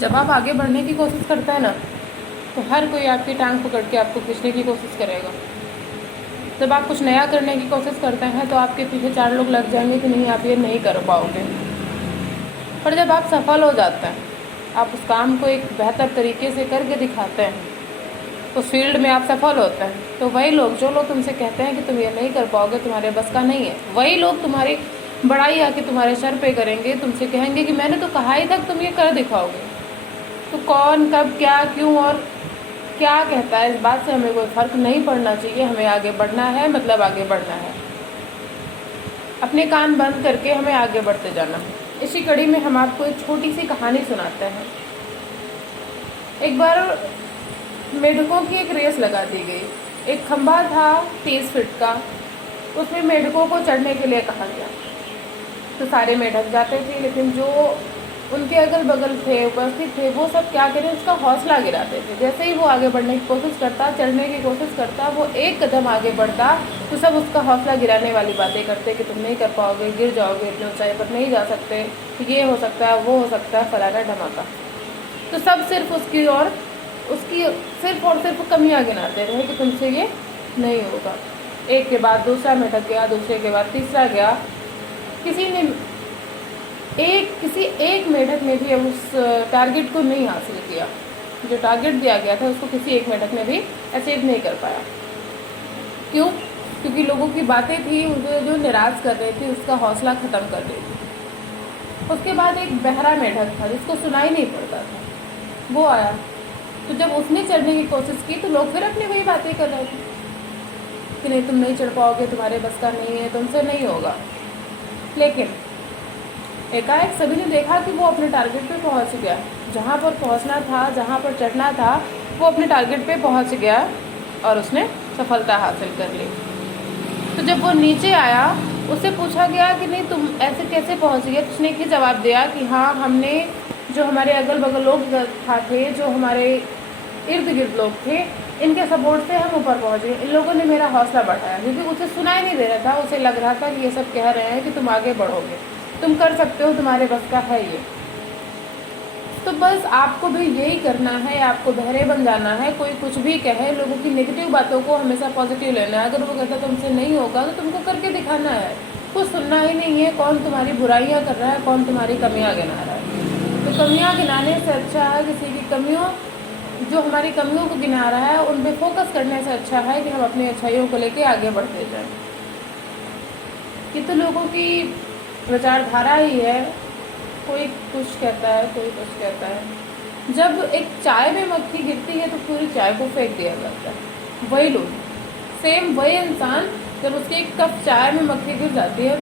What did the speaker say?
जब आप आगे बढ़ने की कोशिश करते हैं ना, तो हर कोई आपकी टांग पकड़ के आपको खींचने की कोशिश करेगा। जब आप कुछ नया करने की कोशिश करते हैं तो आपके पीछे 4 लोग लग जाएंगे कि नहीं आप ये नहीं कर पाओगे। पर जब आप सफल हो जाते हैं, आप उस काम को एक बेहतर तरीके से करके दिखाते हैं, उस फील्ड में आप सफल होते हैं, तो वही लोग, जो लोग तुमसे कहते हैं कि तुम ये नहीं कर पाओगे, तुम्हारे बस का नहीं है, वही लोग तुम्हारी बड़ाई आके तुम्हारे सर पे करेंगे, तुमसे कहेंगे कि मैंने तो कहा ही था कि तुम ये कर दिखाओगे। तो कौन कब क्या क्यों और क्या कहता है, इस बात से हमें कोई फ़र्क नहीं पड़ना चाहिए। हमें आगे बढ़ना है, मतलब आगे बढ़ना है, अपने कान बंद करके हमें आगे बढ़ते जाना है। इसी कड़ी में हम आपको एक छोटी सी कहानी सुनाते हैं। एक बार मेढकों की एक रेस लगा दी गई। एक खंभा था 30 फीट का, उसमें मेढकों को चढ़ने के लिए कहा गया। तो सारे मेढक जाते थे, लेकिन जो उनके अगल बगल थे, उपस्थित थे, वो सब क्या करें, उसका हौसला गिराते थे। जैसे ही वो आगे बढ़ने की कोशिश करता, चढ़ने की कोशिश करता, वो एक कदम आगे बढ़ता, तो सब उसका हौसला गिराने वाली बातें करते कि तुम नहीं कर पाओगे, गिर जाओगे, इतनी ऊंचाई पर नहीं जा सकते, ये हो सकता है, वो हो सकता है, फलाना ढमाका। तो सब सिर्फ उसकी और सिर्फ कमियां गिनाते रहे कि तुमसे ये नहीं होगा। एक के बाद दूसरा मेढक गया, दूसरे के बाद तीसरा गया। किसी एक मेढक ने भी उस टारगेट को नहीं हासिल किया। जो टारगेट दिया गया था उसको किसी एक मेढक ने भी अचीव नहीं कर पाया। क्यों? क्योंकि लोगों की बातें थी, उसे जो निराश कर रही थी, उसका हौसला ख़त्म कर रही थी। उसके बाद एक बहरा मेढक था जिसको सुनाई नहीं पड़ता था, वो आया। तो जब उसने चढ़ने की कोशिश की तो लोग फिर अपनी वही बातें कर रहे थे कि नहीं, तुम नहीं चढ़ पाओगे, तुम्हारे बस का नहीं है, तुमसे नहीं होगा। लेकिन एकाएक सभी ने देखा कि वो अपने टारगेट पे पहुंच गया। जहाँ पर पहुंचना था, जहाँ पर चढ़ना था, वो अपने टारगेट पे पहुंच गया और उसने सफलता हासिल कर ली। तो जब वो नीचे आया, उससे पूछा गया कि नहीं, तुम ऐसे कैसे पहुंच गए। उसने एक ही जवाब दिया कि हाँ, हमने, जो हमारे अगल बगल लोग थे, जो हमारे इर्द गिर्द लोग थे, इनके सपोर्ट से हम ऊपर पहुंच गए। इन लोगों ने मेरा हौसला बढ़ाया, क्योंकि उसे सुनाई नहीं दे रहा था। उसे लग रहा था कि ये सब कह रहे हैं कि तुम आगे बढ़ोगे, तुम कर सकते हो, तुम्हारे बस का है ये। तो बस आपको भी यही करना है, आपको बहरे बन जाना है। कोई कुछ भी कहे, लोगों की नेगेटिव बातों को हमेशा पॉजिटिव लेना है। अगर वो कहता तुमसे नहीं होगा तो तुमको करके दिखाना है, कुछ सुनना ही नहीं है। कौन तुम्हारी बुराइयां कर रहा है, कौन तुम्हारी कमियां गिना रहा है। तो कमियां गिनाने से अच्छा है, किसी की कमियों, जो हमारी कमियों को गिना रहा है, उन पर फोकस करने से अच्छा है कि हम अपनी अच्छाइयों को लेके आगे बढ़ते जाएं। ये तो लोगों की विचारधारा ही है, कोई कुछ कहता है, कोई कुछ कहता है। जब एक चाय में मक्खी गिरती है तो पूरी चाय को फेंक दिया जाता है। वही लोग, सेम वही इंसान, जब उसके एक कप चाय में मक्खी गिर जाती है